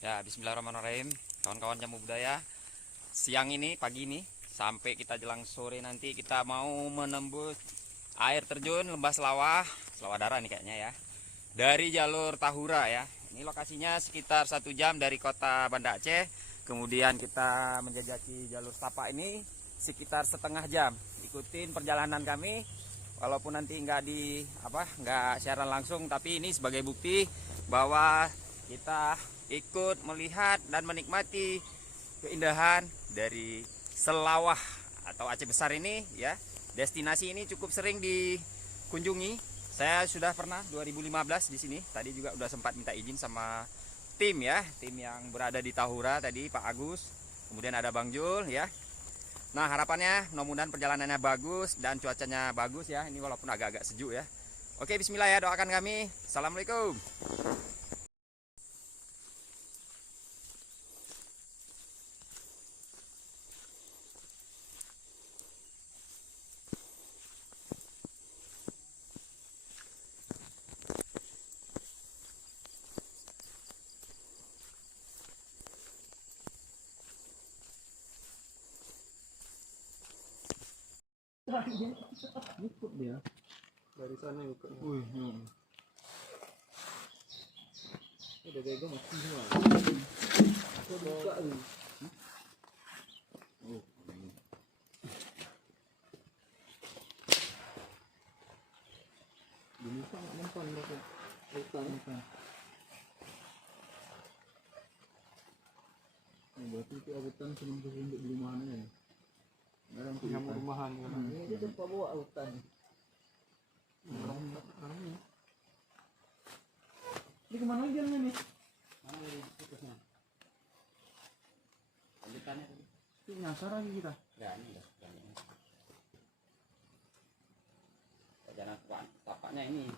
Ya, bismillahirrahmanirrahim. Kawan-kawan Jamu Budaya, siang ini, pagi ini, sampai kita jelang sore nanti kita mau menembus air terjun Lembah Selawah, Selawah Darah nih kayaknya ya. Dari jalur Tahura ya. Ini lokasinya sekitar 1 jam dari kota Banda Aceh. Kemudian kita menjajaki jalur setapak ini sekitar setengah jam. Ikutin perjalanan kami. Walaupun nanti nggak siaran langsung, tapi ini sebagai bukti bahwa kita ikut melihat dan menikmati keindahan dari Selawah atau Aceh Besar ini ya. Destinasi ini cukup sering dikunjungi. Saya sudah pernah 2015 di sini. Tadi juga udah sempat minta izin sama tim ya, tim yang berada di Tahura tadi, Pak Agus. Kemudian ada Bang Jul ya. Nah, harapannya mudah-mudahan perjalanannya bagus dan cuacanya bagus ya. Ini walaupun agak-agak sejuk ya. Oke, bismillah ya, doakan kami. Assalamualaikum. Ikut dia dari sana ikut. Wih, udah pegang mati semua. Buka nih. Ini sangat mempan dapat hutan. Berarti itu hutan sebelum untuk rumahannya. Dalam punya rumahan kan. Ini dia tempat bawa hutan. Ini kemana lagi jalannya nih? Mana ini putusnya? Lanjutannya tadi. Ini nyasar lagi kita. Ya, ini udah. Jalan tapaknya ini.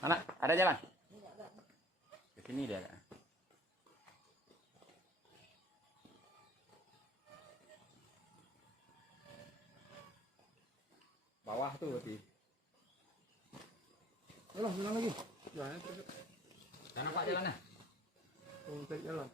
Anak, ada jalan? Ke sini dia. Bawah tuh berarti. Ayo, jalan lagi. Jalannya terus. Sana Pak jalannya. Cari jalan.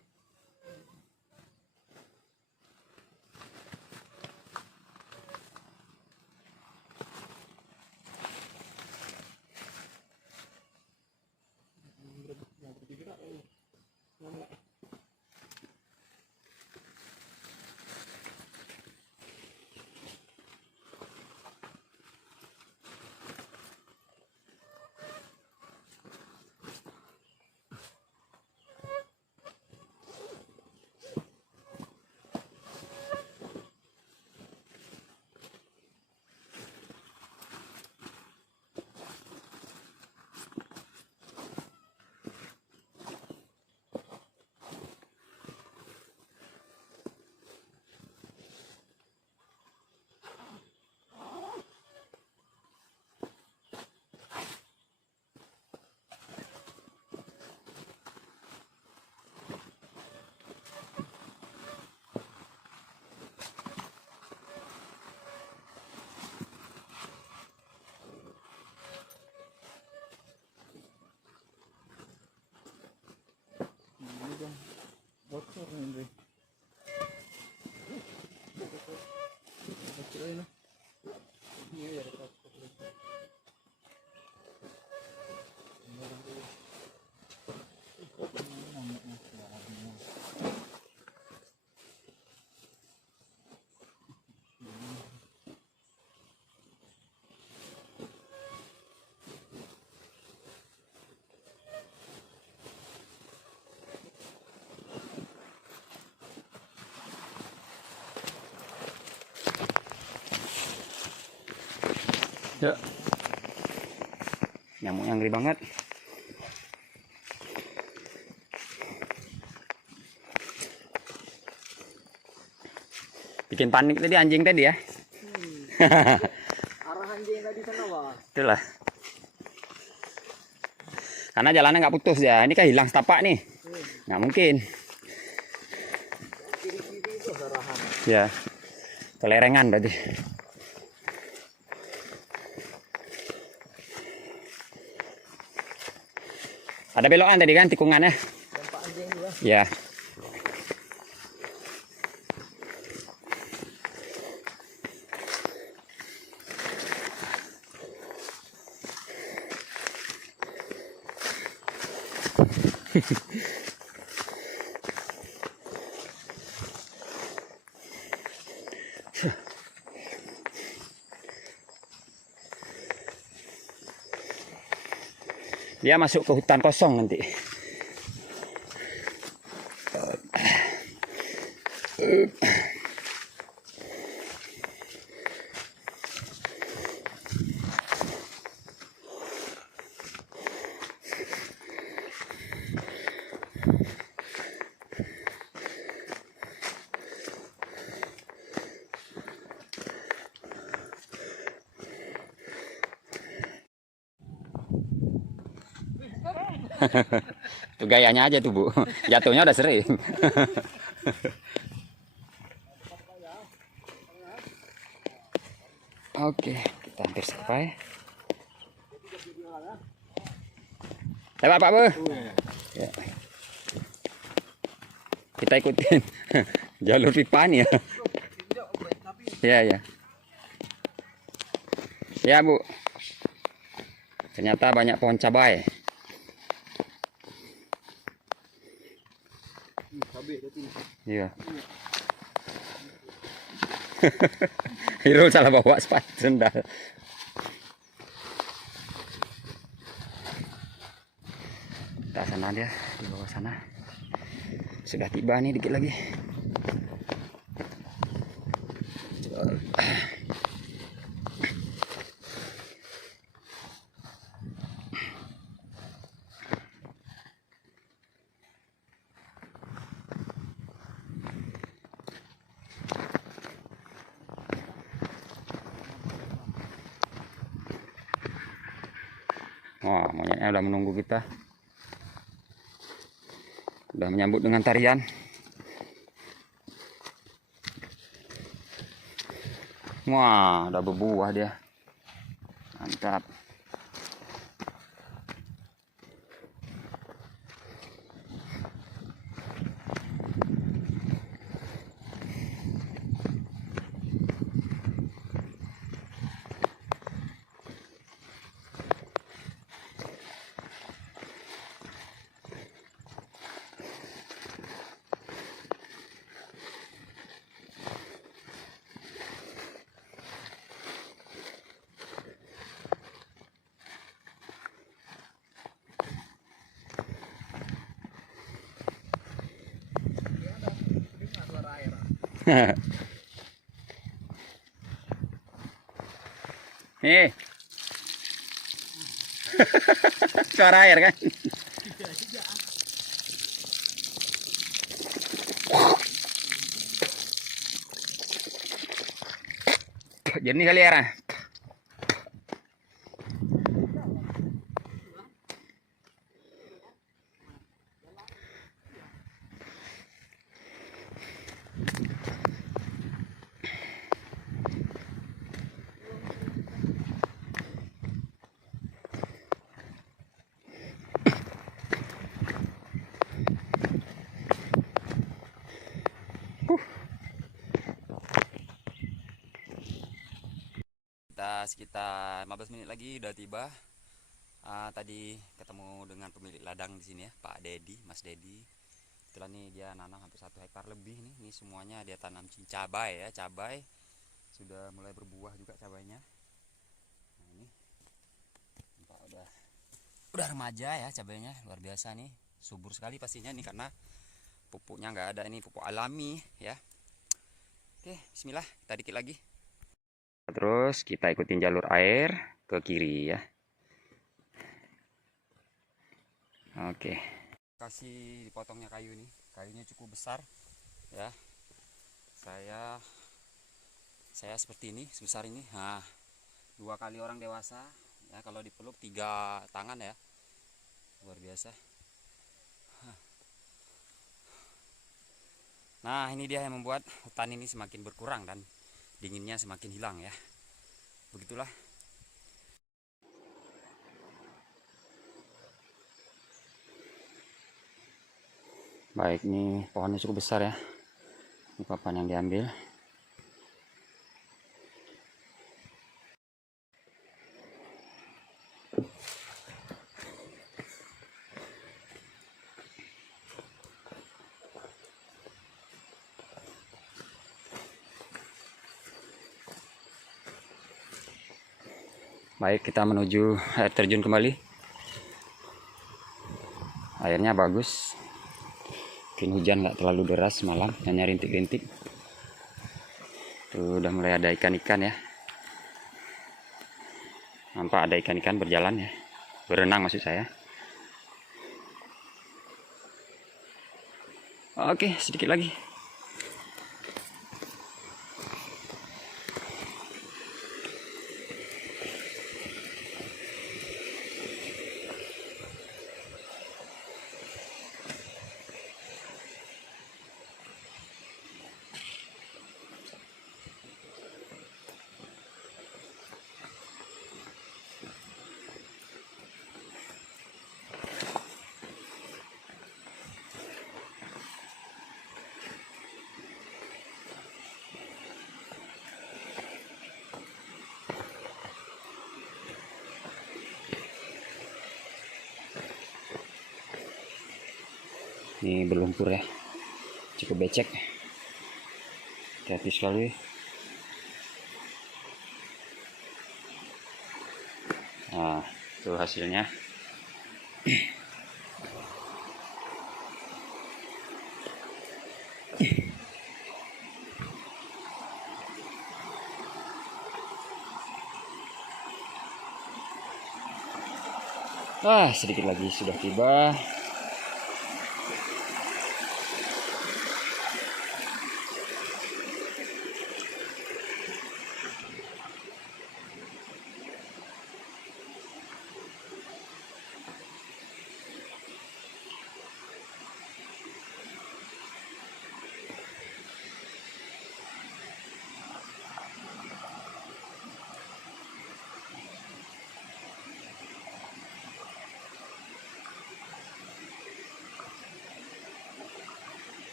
Bocor nih, Andre. Bocor ini. Iya ya, Ya. Nyamuk yang ngeri banget. Bikin panik tadi anjing tadi ya. arah anjing tadi sana, Wah. Itulah. Karena jalannya nggak putus ya. Ini kan hilang setapak nih. Nggak mungkin. Kiri-kiri itu arahan. Ya, kelerengan berarti. Ada belokan tadi kan tikungannya? Tempat anjing juga. Ya. Dia masuk ke hutan kosong nanti. Tuh gayanya aja tuh Bu, jatuhnya udah sering. Oke, kita hampir sampai. Lewat Pak Bu. Ya. Kita ikutin jalur pipa nih ya. Iya ya. Ya Bu. Ternyata banyak pohon cabai. Iya. Hiro salah bawa sepatu sendal. Kita sana dia di bawah sana. Sudah tiba nih dikit lagi. Wah, monyetnya udah menunggu kita. Udah menyambut dengan tarian. Wah, udah berbuah dia. Mantap. Nih. Suara air kan? Jernih kali ya. Kita sekitar 15 menit lagi udah tiba. Tadi ketemu dengan pemilik ladang di sini ya, Pak Dedi, Mas Dedi. Setelah nih dia nanam hampir 1 hektar lebih nih. Ini semuanya dia tanam cabai ya, cabai. Sudah mulai berbuah juga cabainya. Nah, ini udah remaja ya cabainya, luar biasa nih. Subur sekali pastinya nih karena pupuknya nggak ada, ini pupuk alami ya. Oke, bismillah, kita dikit lagi. Terus kita ikutin jalur air ke kiri ya. Oke. Kasih dipotongnya kayu ini. Kayunya cukup besar ya. Saya seperti ini, sebesar ini. Nah, 2 kali orang dewasa ya, kalau dipeluk 3 tangan ya. Luar biasa. Nah, ini dia yang membuat hutan ini semakin berkurang dan dinginnya semakin hilang ya. Begitulah. Baik, ini pohonnya cukup besar ya. Ini papan yang diambil. Baik, kita menuju air terjun kembali. Airnya bagus. Mungkin hujan nggak terlalu deras malam, hanya rintik-rintik. Tuh udah mulai ada ikan-ikan ya. Nampak ada ikan-ikan berjalan ya. Berenang maksud saya. Oke, sedikit lagi. Ini berlumpur ya, cukup becek, hati-hati sekali. Nah, itu hasilnya. Sedikit lagi sudah tiba.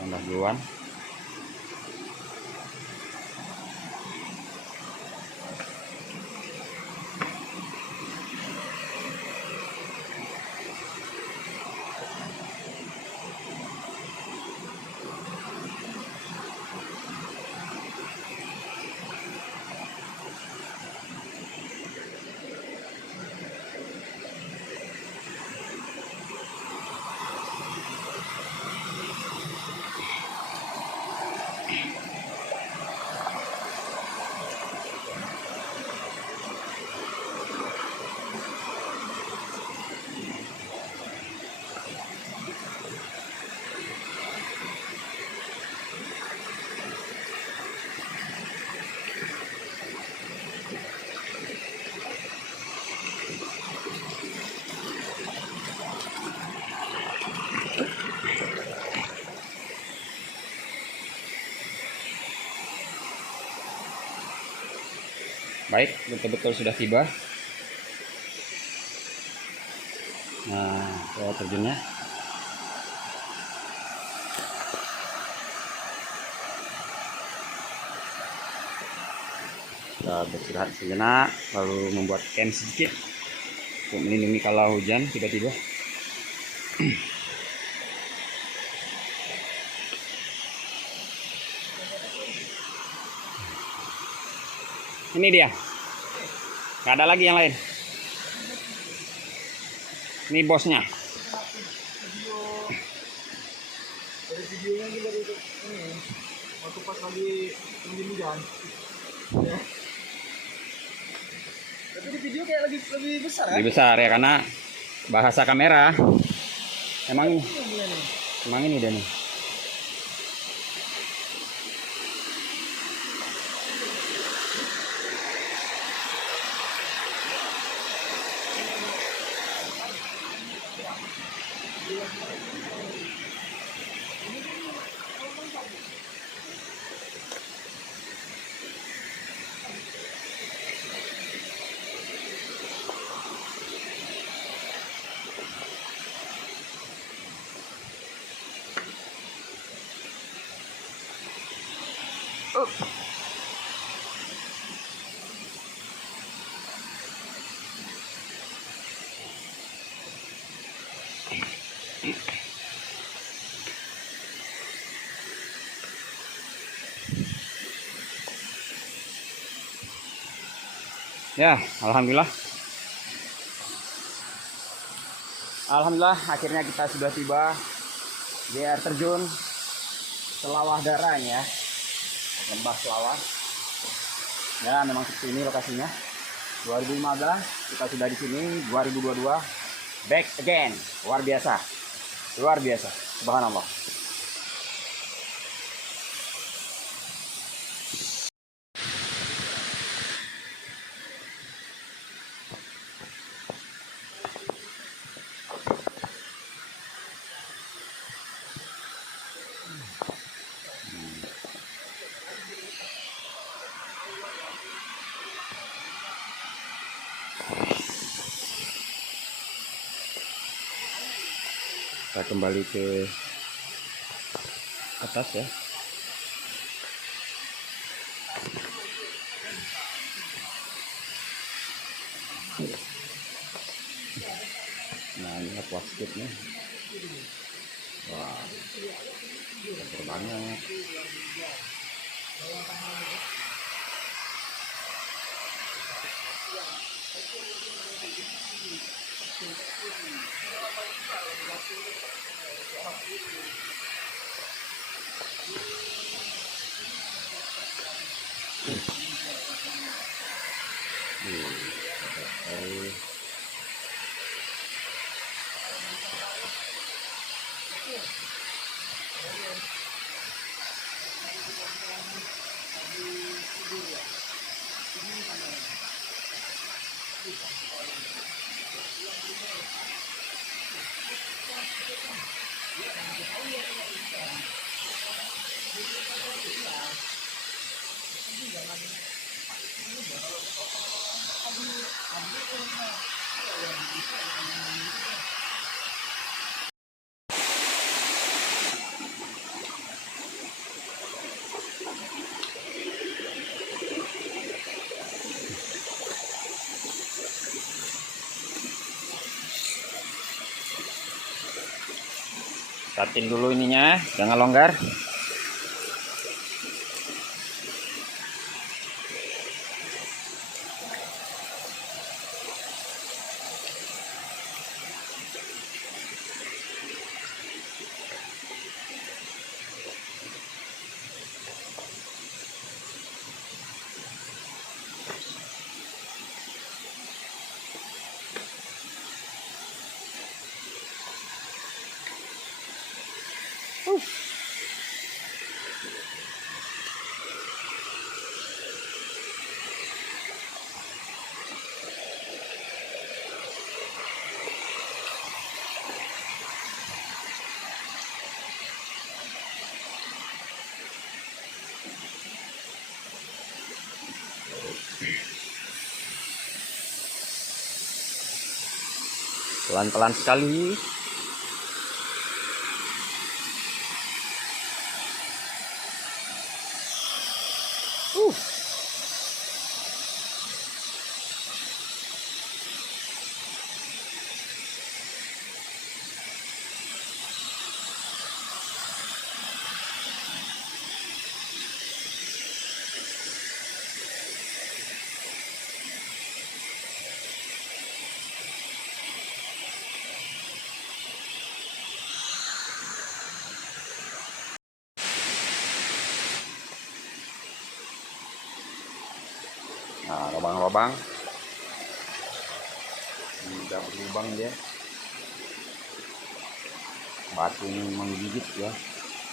Tambah duluan. Baik, betul-betul sudah tiba. Nah, air terjunnya. Kita beristirahat sejenak, lalu membuat camp sedikit untuk melindungi kalau hujan tiba-tiba. Ini dia. Nggak ada lagi yang lain. Ini bosnya. Dari videonya juga itu ini waktu pas lagi hujan. Ya. Tapi di video kayak lebih besar kan? Lebih besar ya karena bahasa kamera. Emang ini dia nih. Ya, alhamdulillah. Alhamdulillah akhirnya kita sudah tiba di air terjun Selawah Darah ya. Lembah Selawah. Ya, memang seperti ini lokasinya. 2015 kita sudah di sini, 2022 back again. Luar biasa. Luar biasa. Subhanallah. Kita kembali ke atas ya. Nah, lihat waskitnya. Wah, keren banget. Tatin dulu ininya, jangan longgar. Pelan-pelan sekali. Nah, lubang-lubang ini udah berlubang dia, batu ini menggigit ya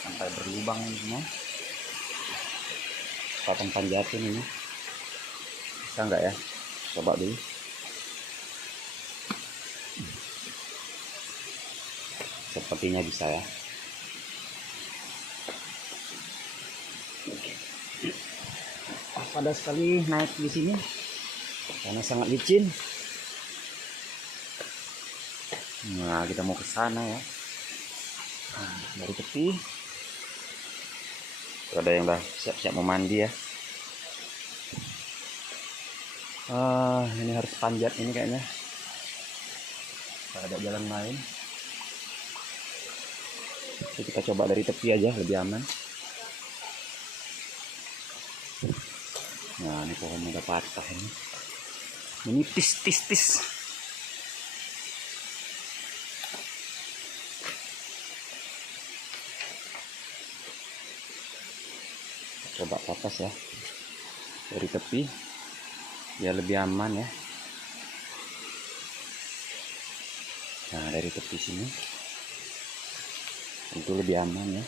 sampai berlubang semua. Potong panjatin ini bisa nggak ya, coba dulu. Sepertinya bisa ya. Padat sekali naik di sini karena sangat licin. Nah, kita mau ke sana ya. Nah, dari tepi tuh ada yang udah siap-siap mau mandi ya. Ini harus panjat ini kayaknya. Ada jalan lain. Jadi kita coba dari tepi aja, lebih aman. Nah, ini pohon udah patah ini. Menipis tis. Coba ke atas ya. Dari tepi ya lebih aman ya. Nah, dari tepi sini itu lebih aman ya.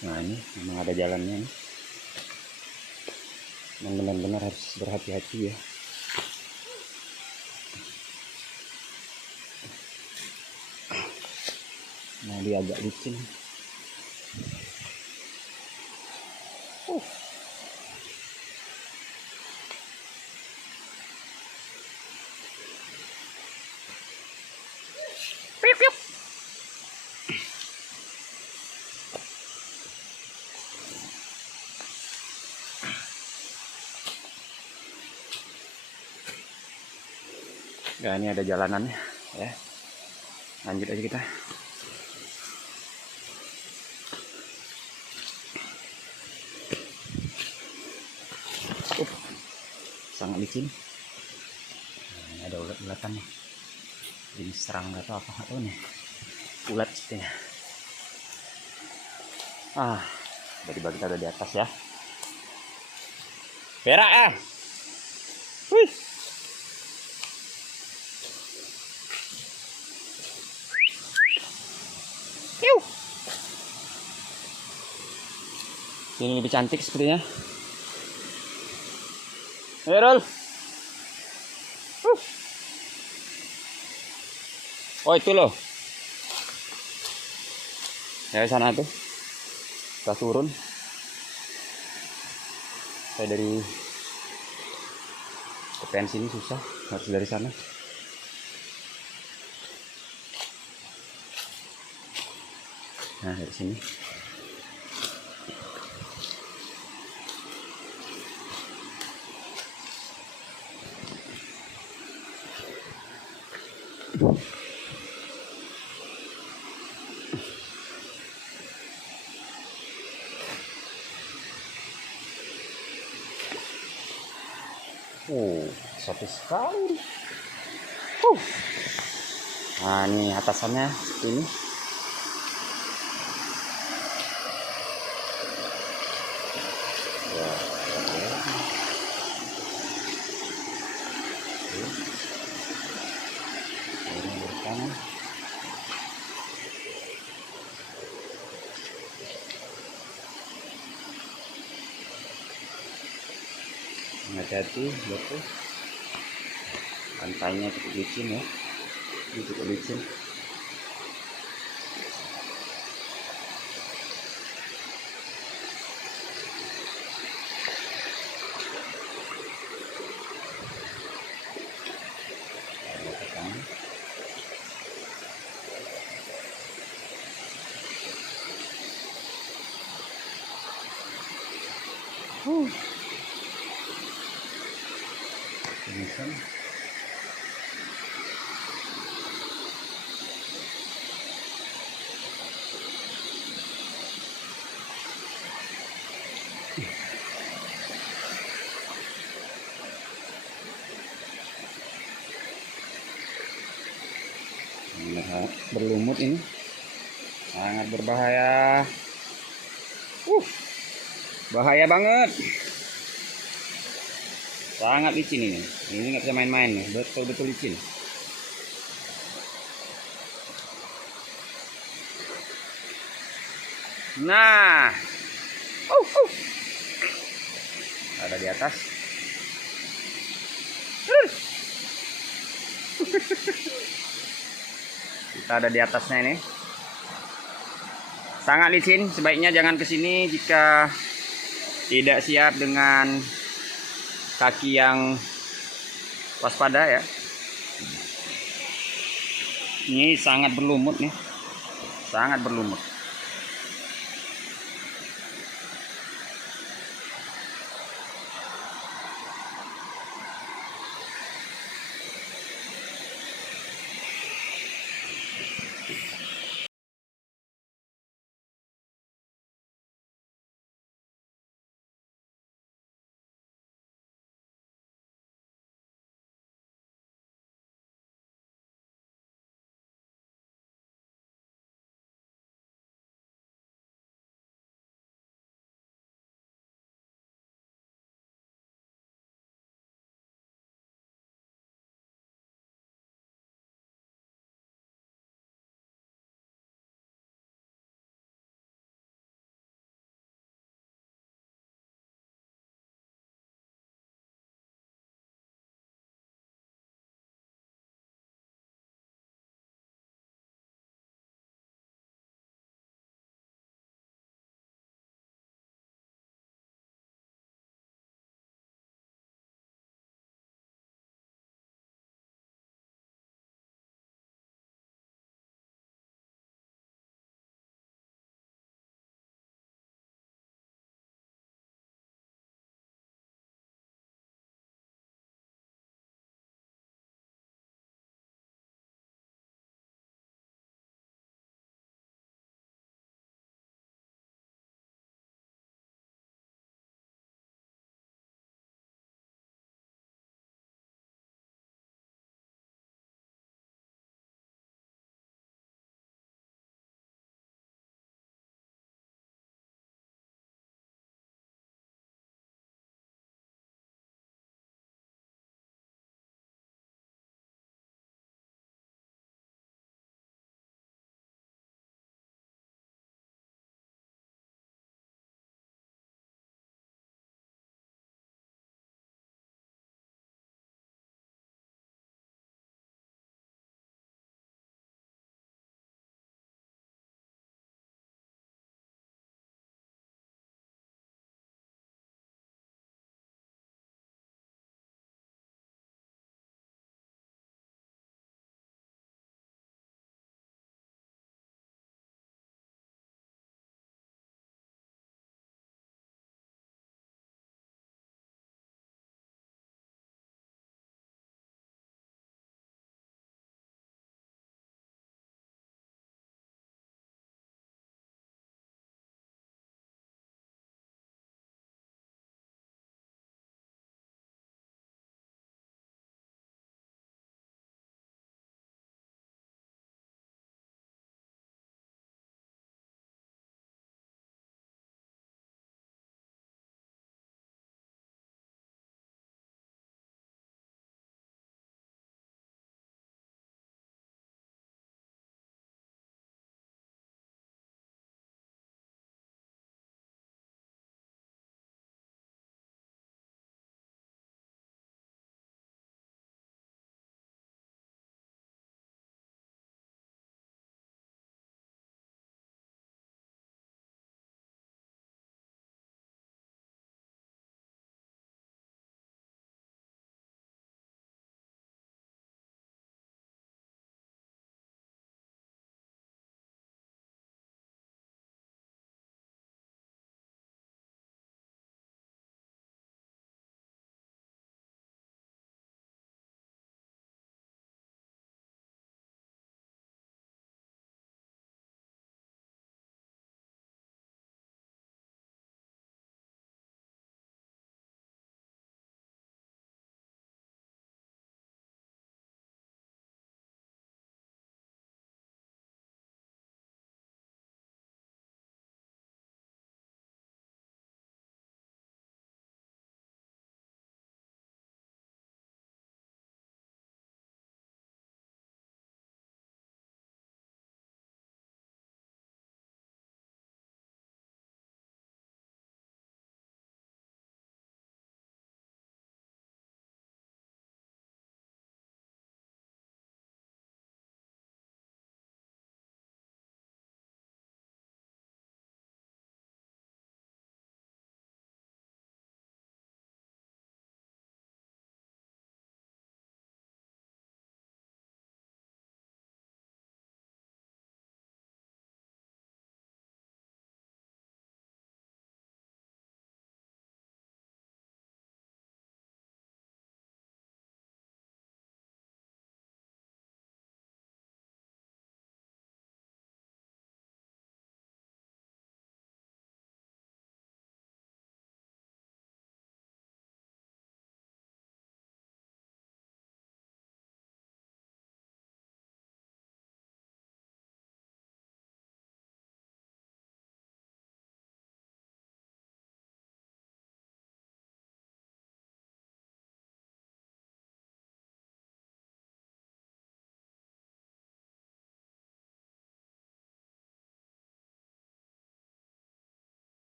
Nah, ini memang ada jalannya nih. Dan benar-benar harus berhati-hati ya. Nah, dia agak licin. Nah, ini ada jalanannya ya. Lanjut aja kita. Sangat licin. Nah, ini ada ulat-ulatan nih. Ini serang atau apa nggak tahu nih. Ulat sepertinya. Tiba-tiba kita udah di atas ya. Perak ya. Wih. Ini lebih cantik sepertinya. Herol. Oh, itu loh. Ya, sana tuh. Kita turun. Saya dari tepian sini susah, harus dari sana. Nah, dari sini. Satu sekali. Nah, ini atasannya ini. Ya, ini bersama. Hati-hati, jatuh. Pantainya cukup licin ya. Ini cukup licin. Ini berlumut ini sangat berbahaya. Bahaya banget. Sangat licin ini. Ini nggak bisa main-main nih. Betul-betul licin. Nah, ada di atas. Kita ada di atasnya ini. Sangat licin, sebaiknya jangan ke sini jika tidak siap dengan kaki yang waspada ya. Ini sangat berlumut nih. Sangat berlumut.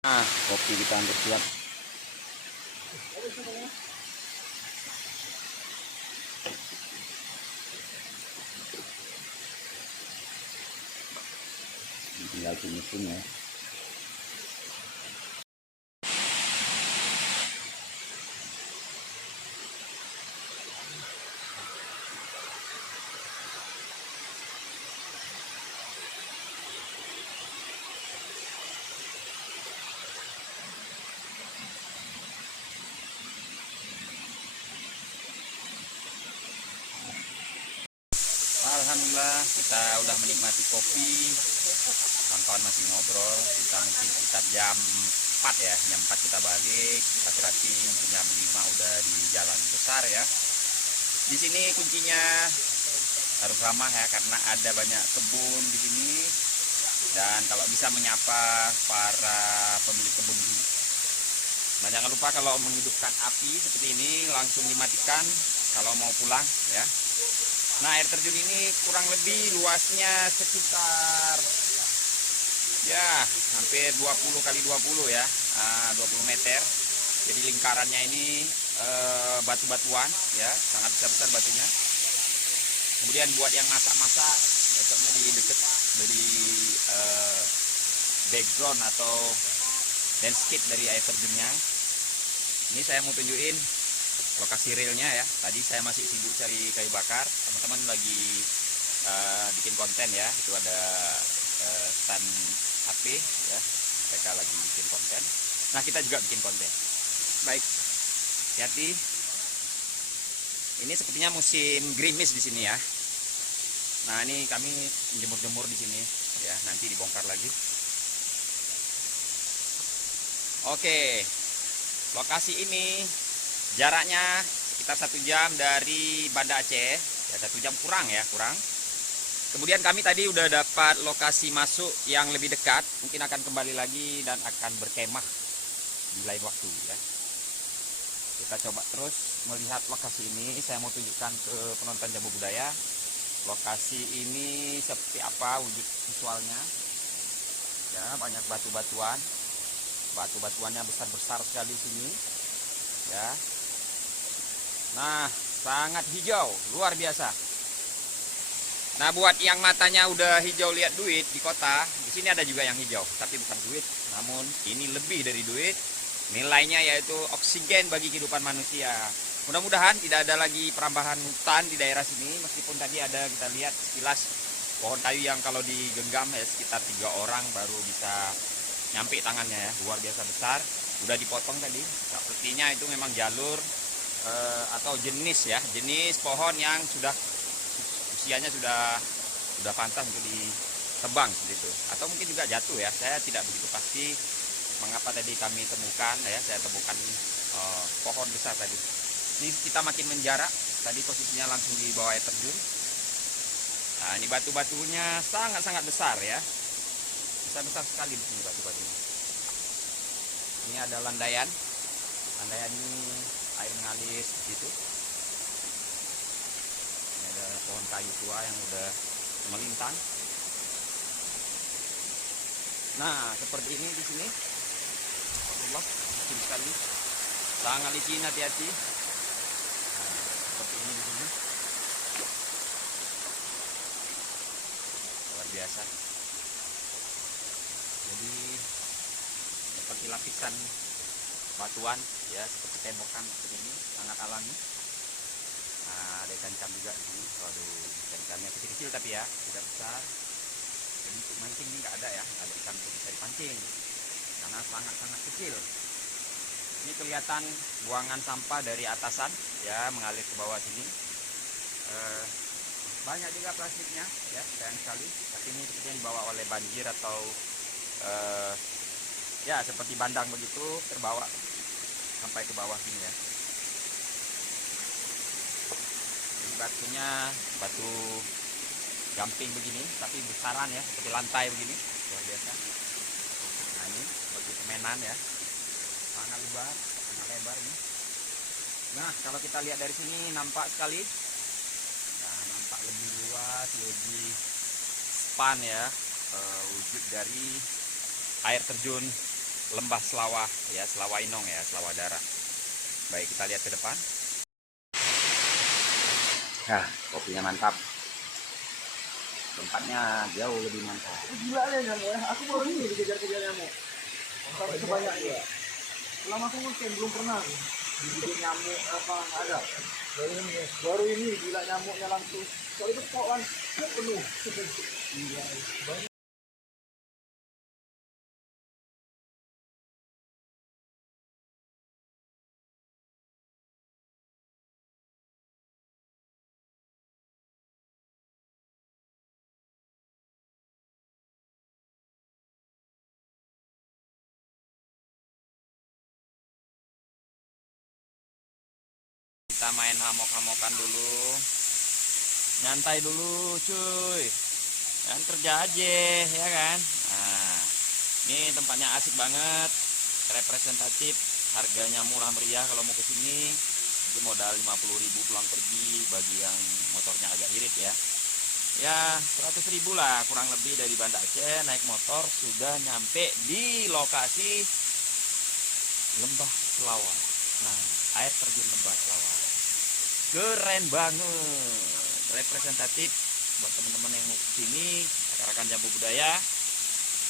Nah, kopi kita hampir siap. Tinggal finisin ya. Alhamdulillah kita udah menikmati kopi. Kawan-kawan masih ngobrol. Kita mungkin sekitar jam 4 ya, jam 4 kita balik. Hati-hati mungkin jam 5 udah di jalan besar ya. Di sini kuncinya harus ramah ya, karena ada banyak kebun di sini. Dan kalau bisa menyapa para pemilik kebun ini. Nah, jangan lupa kalau menghidupkan api seperti ini langsung dimatikan kalau mau pulang ya. Nah, air terjun ini kurang lebih luasnya sekitar ya hampir 20 kali 20 ya, 20 meter. Jadi lingkarannya ini batu-batuan ya, sangat besar-besar batunya. Kemudian buat yang masak-masak cocoknya di dekat dari background atau landscape dari air terjunnya. Ini saya mau tunjukin lokasi realnya ya. Tadi saya masih sibuk cari kayu bakar, teman-teman lagi bikin konten ya. Itu ada stand HP ya, mereka lagi bikin konten. Nah, kita juga bikin konten. Baik, hati-hati. Ini sepertinya musim gerimis di sini ya. Nah, ini kami menjemur-jemur di sini ya, nanti dibongkar lagi. Oke, lokasi ini jaraknya sekitar 1 jam dari Banda Aceh ya, 1 jam kurang ya, kurang. Kemudian kami tadi udah dapat lokasi masuk yang lebih dekat, mungkin akan kembali lagi dan akan berkemah di lain waktu ya. Kita coba terus melihat lokasi ini. Saya mau tunjukkan ke penonton Jambu Budaya lokasi ini seperti apa wujud visualnya ya. Banyak batu-batuan, batu-batuannya besar-besar sekali sini ya. Nah, sangat hijau, luar biasa. Nah, buat yang matanya udah hijau lihat duit di kota, di sini ada juga yang hijau, tapi bukan duit, namun ini lebih dari duit. Nilainya yaitu oksigen bagi kehidupan manusia. Mudah-mudahan tidak ada lagi perambahan hutan di daerah sini, meskipun tadi ada kita lihat sekilas pohon kayu yang kalau digenggam ya sekitar 3 orang baru bisa nyampe tangannya ya, luar biasa besar. Udah dipotong tadi. Sepertinya itu memang jalur atau jenis ya, jenis pohon yang sudah usianya sudah pantas untuk ditebang seperti itu. Atau mungkin juga jatuh ya. Saya tidak begitu pasti mengapa tadi kami temukan ya, saya temukan pohon besar tadi. Ini kita makin menjarak, tadi posisinya langsung di bawah air terjun. Nah, ini batu-batunya sangat-sangat besar ya. Besar-besar sekali di sini batu-batunya. Ini ada landaian. Landaian ini air mengalir seperti itu. Ini ada pohon kayu tua yang udah melintang. Nah, seperti ini di sini. Allah, licin sekali. Sangat licin, hati-hati. Nah, seperti ini di sini. Luar biasa. Jadi seperti lapisan batuan ya, seperti tembokan seperti ini, sangat alami. Nah, ada ikan-ikan juga di sini. Waduh, ikan-ikannya kecil-kecil tapi ya, tidak besar. Jadi untuk mancing ini nggak ada ya, nggak ada ikan untuk bisa dipancing karena sangat-sangat kecil. Ini kelihatan buangan sampah dari atasan ya, mengalir ke bawah sini. Banyak juga plastiknya ya, sayang sekali. Tapi ini sepertinya dibawa oleh banjir atau ya seperti bandang begitu, terbawa sampai ke bawah sini ya. Ini batunya batu gamping begini, tapi besaran ya, seperti lantai begini, luar biasa. Nah, ini batu semenan ya, sangat lebar, sangat lebar ini. Nah, kalau kita lihat dari sini nampak sekali, nah, nampak lebih luas, lebih span ya, wujud dari air terjun lembah Selawah ya, Selawah Inong ya, Selawah Darah. Baik, kita lihat ke depan. Nah, kopinya mantap. Tempatnya jauh lebih mantap. Gila ya nyamuk ya. Aku baru ini dikejar-kejar nyamuk. Sampai sebanyak ya. Selama aku ngecamp belum pernah digigit nyamuk apa nggak ada. Baru ini gila nyamuknya langsung. Soalnya itu kawan penuh. Gila. Kita main hamok-hamokan dulu. Nyantai dulu, cuy. Kan kerja aja, ya kan? Nah, ini tempatnya asik banget, representatif, harganya murah meriah kalau mau ke sini. Itu modal 50.000 pulang pergi bagi yang motornya agak irit ya. Ya 100.000 lah kurang lebih dari Banda Aceh, naik motor sudah nyampe di lokasi Lembah Selawah. Nah, air terjun Lembah Selawah. Keren banget, representatif buat teman-teman yang mau kesini, rekan-rekan Jambu Budaya.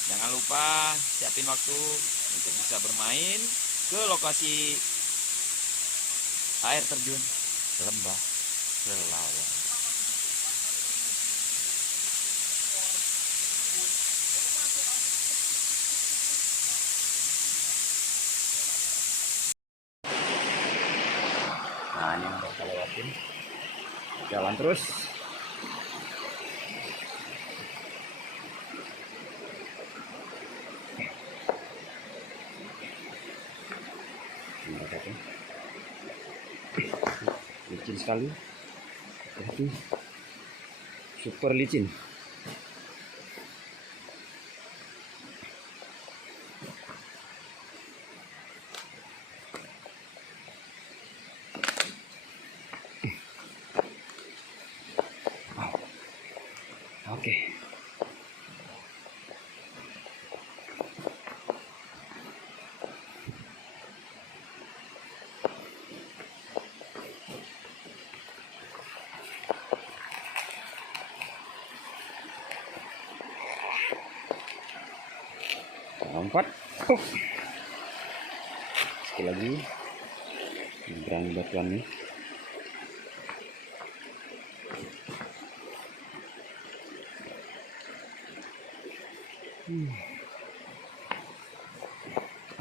Jangan lupa siapin waktu untuk bisa bermain ke lokasi air terjun Lembah Selawah. Nah, ini yang kita lewatin. Jalan terus. Licin sekali. Hati. Super licin. Oke. Lompat. Sekali lagi. Berani batuan nih.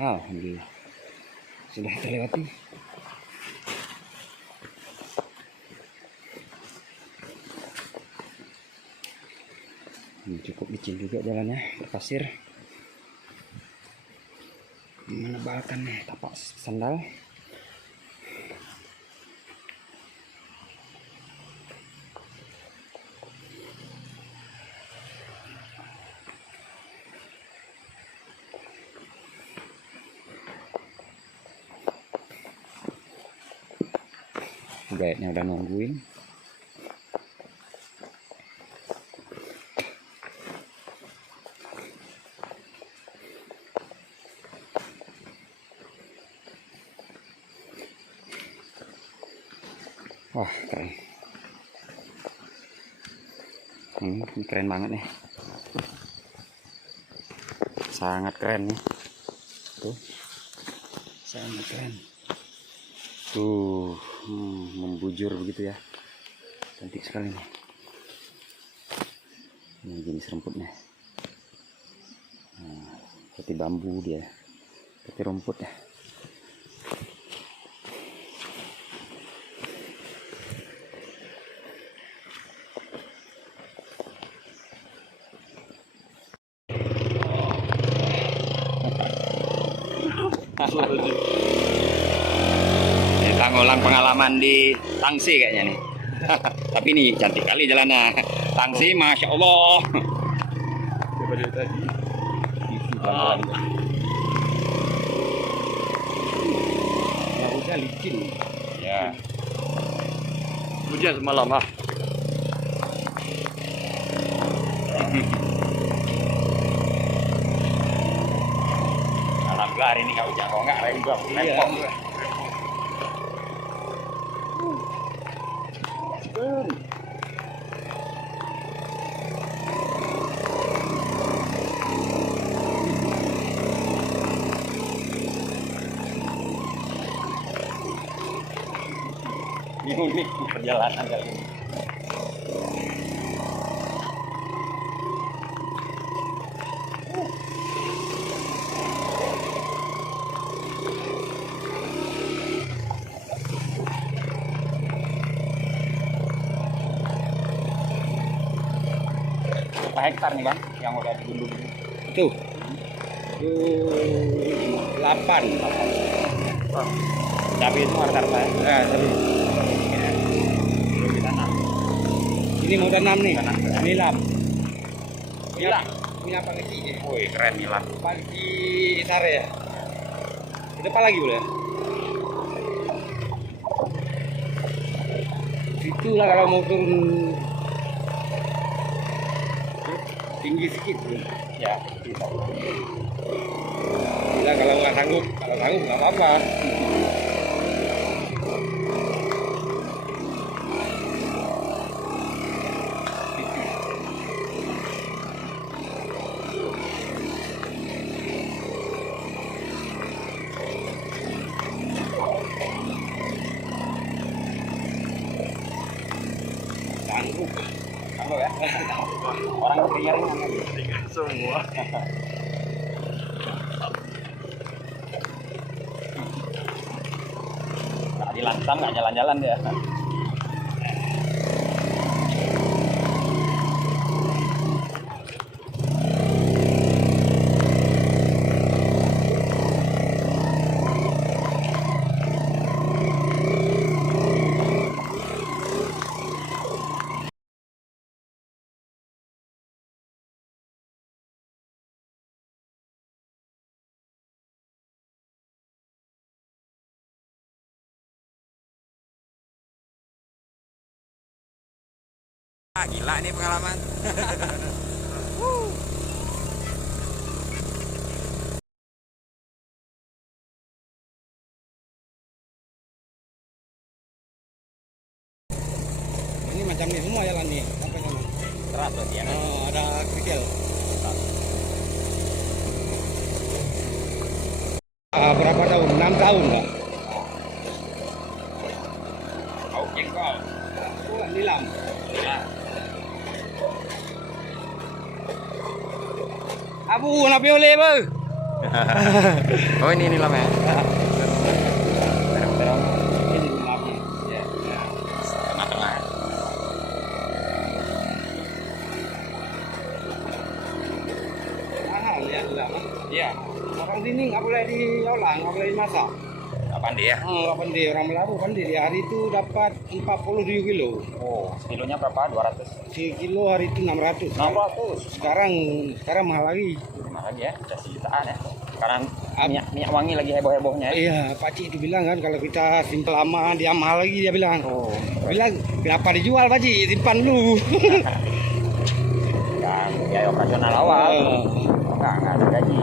Alhamdulillah sudah terlewati. Ini cukup licin juga jalannya, berpasir, menebalkan tapak sandal. Guide-nya udah nungguin. Wah, keren. Ini keren banget nih. Sangat keren nih. Tuh. Sangat keren. Tuh, membujur begitu ya. Cantik sekali nih. Ini jenis rumputnya. Nah, seperti bambu dia. Seperti rumput ya. Ini tangulang pengalaman di Tangsi kayaknya nih. Tapi ini cantik kali jalannya. Tangsi, masya Allah. Daripada tadi. Lautnya licin. Ya. Hujan semalam ah. hari ini nggak hujan, kalau nggak rempong. Ini unik perjalanan kali ini. Berapa hektar nih Bang yang udah digundung? Itu 8. Cabai itu rata-rata ya? Nah, tapi Belum ditanam. ini mau tanam nih. Tanam. Nilam. Gila. Ini apa lagi? Wih keren nih lah. Pagi sare ya. Itu apa lagi boleh? Situ lah kalau mau turun tinggi sedikit. Ya, bisa. Bila kalau nggak sanggup, nggak apa-apa. Sanggup. Halo ya. Orang ringan Semua. Nah, di lantam nggak jalan-jalan dia. Gila nih pengalaman. Ini macam ini semua jalan nih. Sampai sana. Keras berarti ya. Oh, ada kerikil. Berapa tahun? 6 tahun nggak? Kau jengkol. Oh, nilam. Ya. Abu, nabi oleh apa? Oh ini lah ya. Terong-terong. Ini nilamnya. Ya. Tengah-tengah. Mahal ya nilam. Iya. Orang sini nggak boleh diolah, nggak boleh dimasak. Apaan dia? Nggak pandai, orang Melayu pandai. Di hari itu dapat 47 kilo. Oh, kilonya berapa? 200. Sekilo hari itu 600. 600. Sekarang mahal lagi. Gimana lagi ya? Udah jutaan ya. Sekarang minyak wangi lagi heboh-hebohnya ya. Iya, Pak Cik itu bilang kan kalau kita simpan lama dia mahal lagi, dia bilang. Oh, Bilang kenapa dijual Pak Cik? Simpan dulu. kan biaya operasional awal. Enggak ada gaji.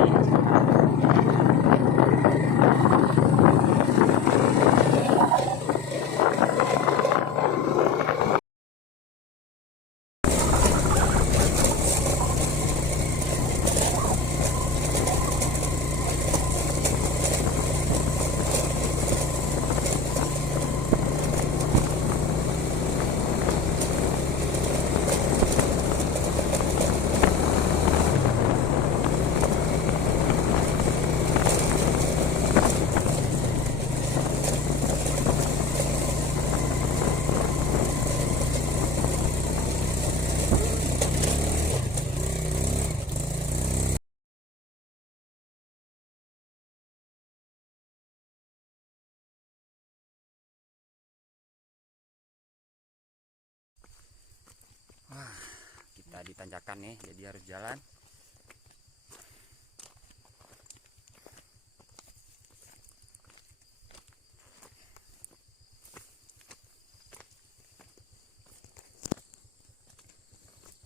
Kita ditanjakan nih, jadi harus jalan.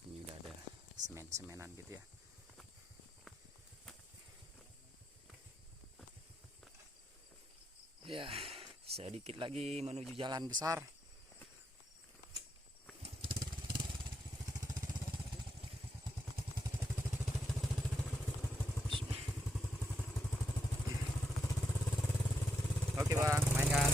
Ini udah ada semen-semenan gitu ya. Ya, sedikit lagi menuju jalan besar. Oke bang, mainkan.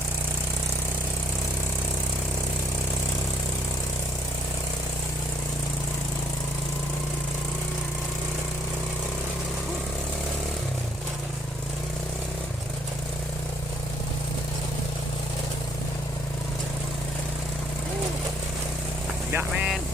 Ya men.